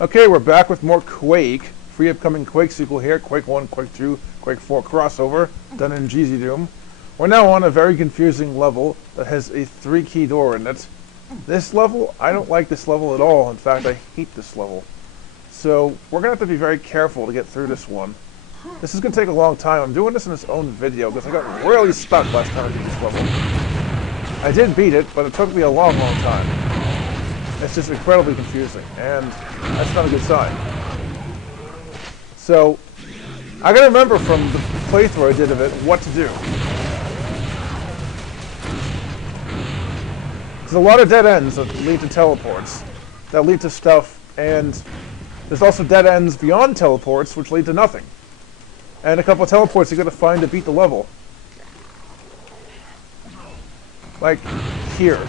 Okay, we're back with more Quake. Free upcoming Quake sequel here. Quake 1, Quake 2, Quake 4 crossover, done in GZ Doom. We're now on a very confusing level that has a 3-key door in it. This level, I don't like this level at all. In fact, I hate this level. So, we're going to have to be very careful to get through this one. This is going to take a long time. I'm doing this in its own video because I got really stuck last time I did this level. I did beat it, but it took me a long, long time. It's just incredibly confusing, and that's not a good sign. So, I gotta remember from the playthrough I did of it what to do. There's a lot of dead ends that lead to teleports, that lead to stuff, and there's also dead ends beyond teleports which lead to nothing. And a couple of teleports you gotta find to beat the level. Like here.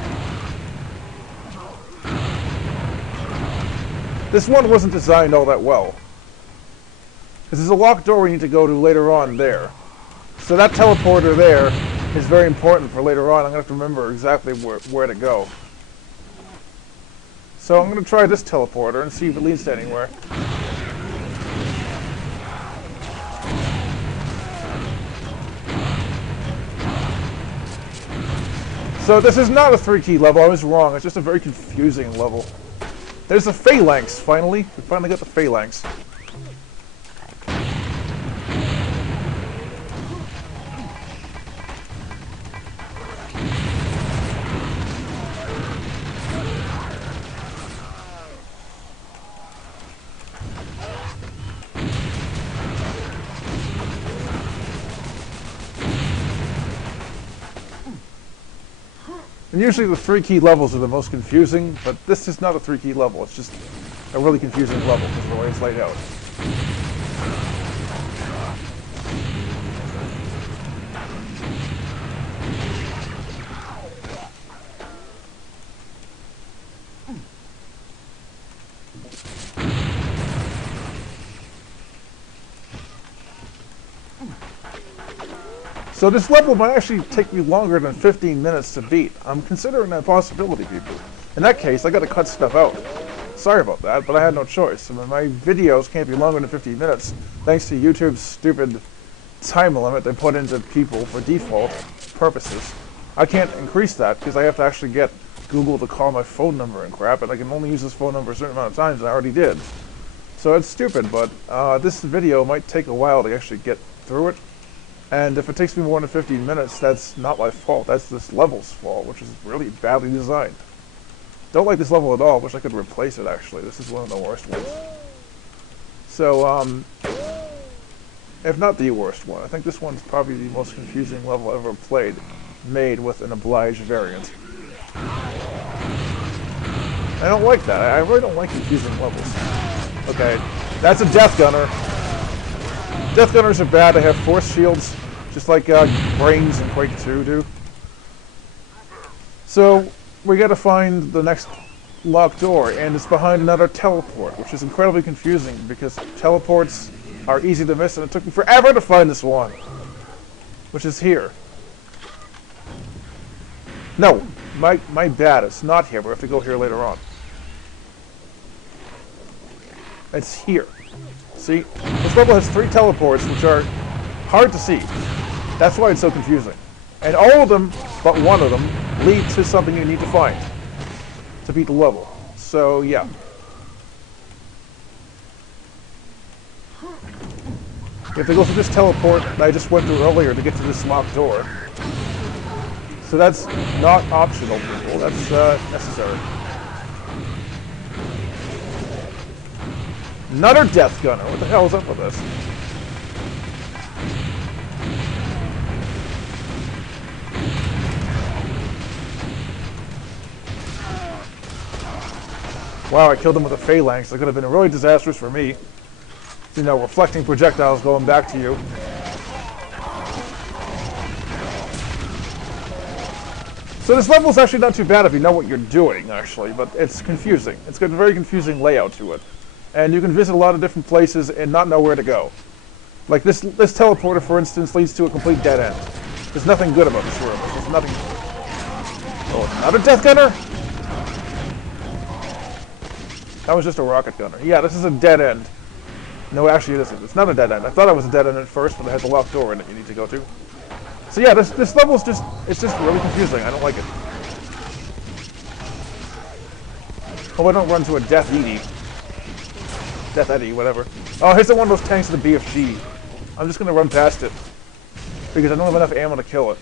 This one wasn't designed all that well. Because there's a locked door we need to go to later on there. So that teleporter there is very important for later on. I'm going to have to remember exactly where to go. So I'm going to try this teleporter and see if it leads to anywhere. So this is not a 3-key level. I was wrong. It's just a very confusing level. There's the phalanx, finally. We finally got the phalanx. And usually the 3-key levels are the most confusing, but this is not a 3-key level. It's just a really confusing level because of the way it's laid out. So this level might actually take me longer than 15 minutes to beat. I'm considering that possibility, people. In that case, I gotta cut stuff out. Sorry about that, but I had no choice. I mean, my videos can't be longer than 15 minutes, thanks to YouTube's stupid time limit they put into people for default purposes. I can't increase that because I have to actually get Google to call my phone number and crap, and I can only use this phone number a certain amount of times, and I already did. So it's stupid, but this video might take a while to actually get through it. And if it takes me more than 15 minutes, that's not my fault. That's this level's fault, which is really badly designed. Don't like this level at all. Wish I could replace it, actually. This is one of the worst ones. So, if not the worst one, I think this one's probably the most confusing level I've ever played, made with an obliged variant. I don't like that. I really don't like confusing levels. Okay, that's a Death Gunner. Death Gunners are bad. They have force shields, just like brains in Quake 2 do. So, we gotta find the next locked door, and it's behind another teleport, which is incredibly confusing because teleports are easy to miss, and it took me forever to find this one, which is here. No, my bad. It's not here. We have to go here later on. It's here. See, this level has 3 teleports, which are hard to see. That's why it's so confusing. And all of them, but one of them, lead to something you need to find to beat the level. So, yeah. You have to go through this teleport that I just went through earlier to get to this locked door. So that's not optional, people. That's necessary. Another Death Gunner. What the hell is up with this? Wow, I killed him with a phalanx. That could have been really disastrous for me. You know, reflecting projectiles going back to you. So this level is actually not too bad if you know what you're doing, actually, but it's confusing. It's got a very confusing layout to it. And you can visit a lot of different places and not know where to go. Like this teleporter, for instance, leads to a complete dead end. There's nothing good about this room. There's nothing... Oh, another Death Gunner? That was just a rocket gunner. Yeah, this is a dead end. No, actually it isn't. It's not a dead end. I thought it was a dead end at first, but it has a locked door in it you need to go to. So yeah, this level's just, it's just really confusing. I don't like it. Hope I don't run to a Death Edie. Death Eddy, whatever. Oh, here's one of those tanks of the BFG. I'm just gonna run past it. Because I don't have enough ammo to kill it.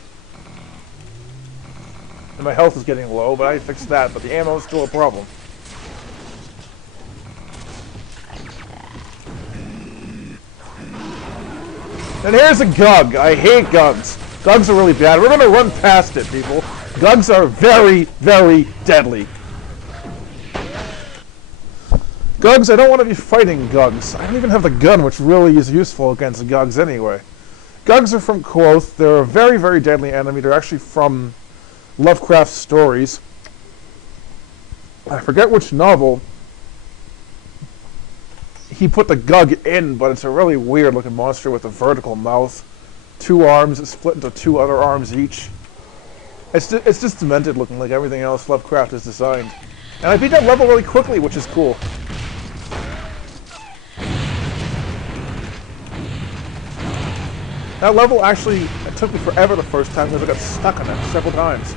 And my health is getting low, but I fixed that, but the ammo is still a problem. And here's a Gug. I hate Gugs. Gugs are really bad. We're gonna run past it, people. Gugs are very, very deadly. Gugs, I don't want to be fighting Gugs. I don't even have the gun, which really is useful against Gugs anyway. Gugs are from Quoth. They're a very, very deadly enemy. They're actually from Lovecraft's stories. I forget which novel he put the Gug in, but it's a really weird looking monster with a vertical mouth. 2 arms, it's split into 2 other arms each. It's just demented looking like everything else Lovecraft has designed. And I beat that level really quickly, which is cool. That level actually, it took me forever the first time because I got stuck on it several times.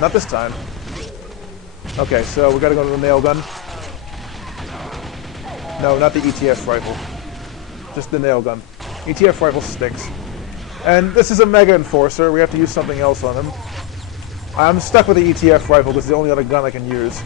Not this time. Okay, so we gotta go to the nail gun. No, not the ETF rifle. Just the nail gun. ETF rifle stinks. And this is a Mega Enforcer. We have to use something else on him. I'm stuck with the ETF rifle because it's the only other gun I can use.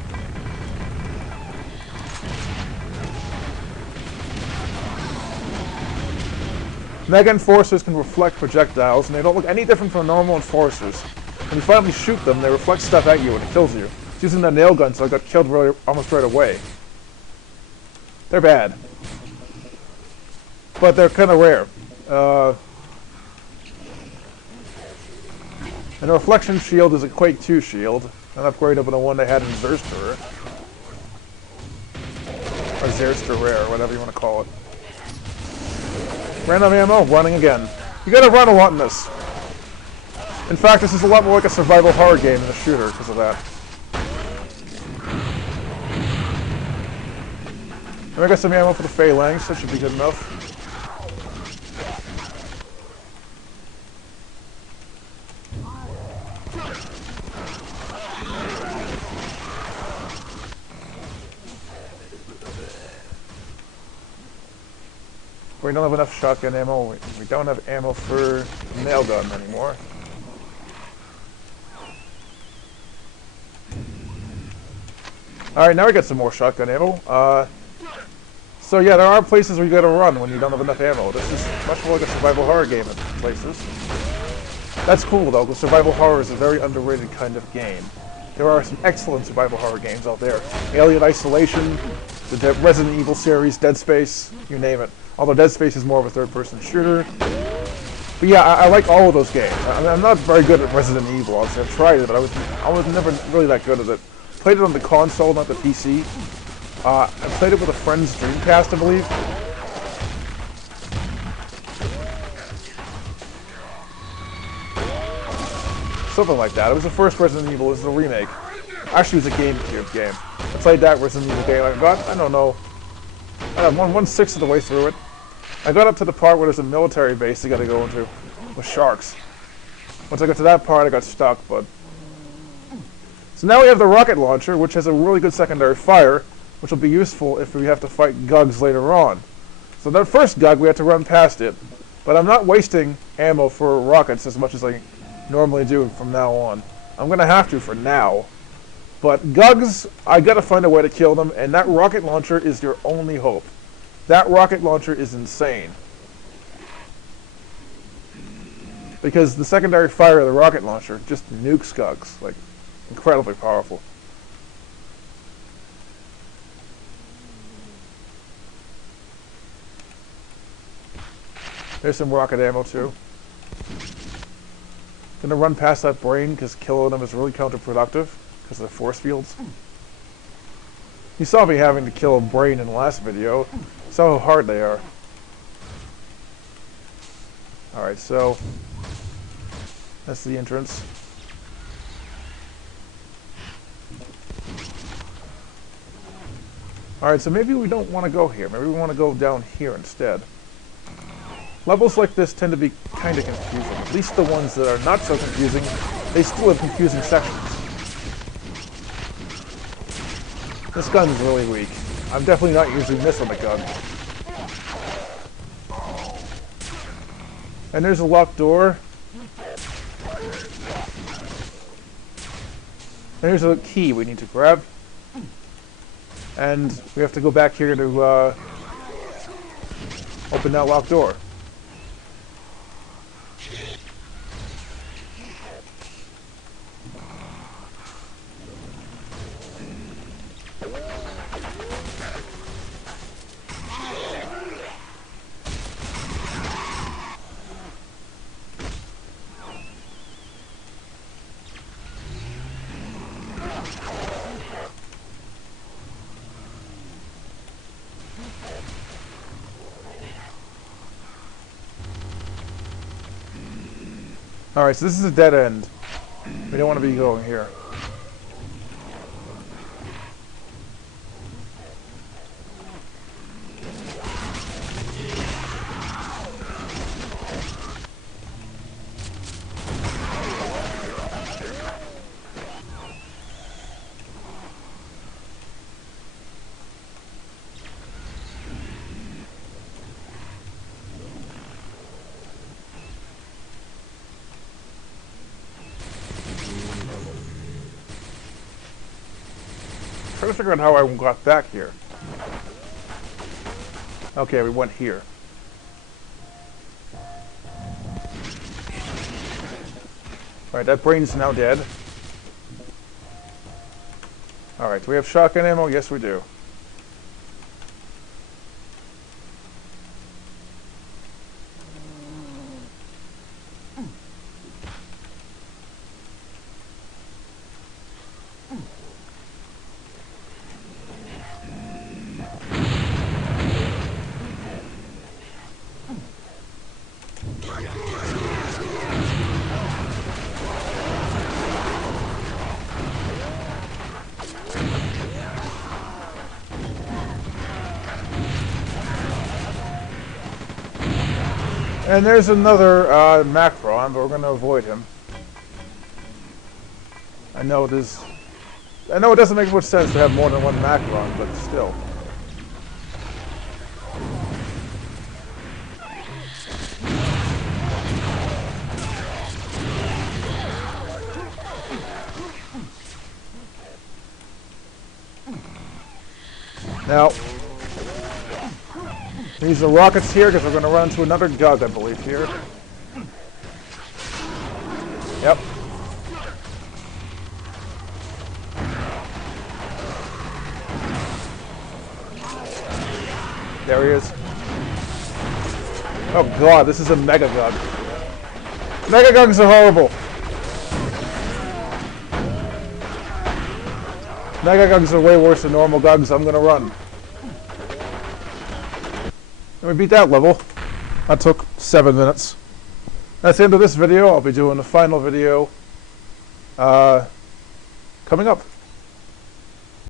Mega Enforcers can reflect projectiles, and they don't look any different from normal Enforcers. When you finally shoot them, they reflect stuff at you and it kills you. It's using that nail gun, so I got killed almost right away. They're bad. But they're kind of rare. And a reflection shield is a Quake 2 shield, an upgrade over the one they had in Zerster. Or Zerster Rare, whatever you want to call it. Random ammo, running again. You gotta run a lot in this. In fact, this is a lot more like a survival horror game than a shooter because of that. And I got some ammo for the Phalanx, that should be good enough. We don't have enough shotgun ammo. We don't have ammo for nail gun anymore. Alright, now we got some more shotgun ammo. So yeah, there are places where you gotta run when you don't have enough ammo. This is much more like a survival horror game in places. That's cool though, because survival horror is a very underrated kind of game. There are some excellent survival horror games out there. Alien Isolation, the Resident Evil series, Dead Space, you name it. Although Dead Space is more of a third-person shooter. But yeah, I like all of those games. I'm not very good at Resident Evil. I've tried it, but I was never really that good at it. Played it on the console, not the PC. I played it with a friend's Dreamcast, I believe. Something like that. It was the first Resident Evil. It was a remake. Actually, it was a GameCube game. I played that Resident Evil game. I don't know. I got 1/6 of the way through it. I got up to the part where there's a military base you gotta go into with sharks. Once I got to that part, I got stuck, but... So now we have the rocket launcher, which has a really good secondary fire, which will be useful if we have to fight Gugs later on. So that first Gug, we have to run past it, but I'm not wasting ammo for rockets as much as I normally do from now on. I'm gonna have to for now. But Gugs, I gotta find a way to kill them, and that rocket launcher is your only hope. That rocket launcher is insane. Because the secondary fire of the rocket launcher just nukes Gugs, like, incredibly powerful. There's some rocket ammo too. Gonna run past that brain because killing them is really counterproductive because of the force fields. You saw me having to kill a brain in the last video. So hard they are. Alright, so that's the entrance. Alright, so maybe we don't want to go here. Maybe we want to go down here instead. Levels like this tend to be kind of confusing. At least the ones that are not so confusing, they still have confusing sections. This gun's really weak. I'm definitely not using this on the gun. And there's a locked door. And there's a key we need to grab. And we have to go back here to open that locked door. Alright, so this is a dead end. We don't want to be going here. Trying to figure out how I got back here. Okay, we went here. Alright, that brain's now dead. Alright, do we have shotgun ammo? Yes, we do. And there's another Macron, but we're going to avoid him. I know it doesn't make much sense to have more than one Macron, but still. Now, use the rockets here because we're going to run into another jug, I believe, here. Yep. There he is. Oh god, this is a mega gun. Mega guns are horrible. Mega guns are way worse than normal guns. I'm going to run. And we beat that level. That took 7 minutes. That's the end of this video. I'll be doing the final video coming up.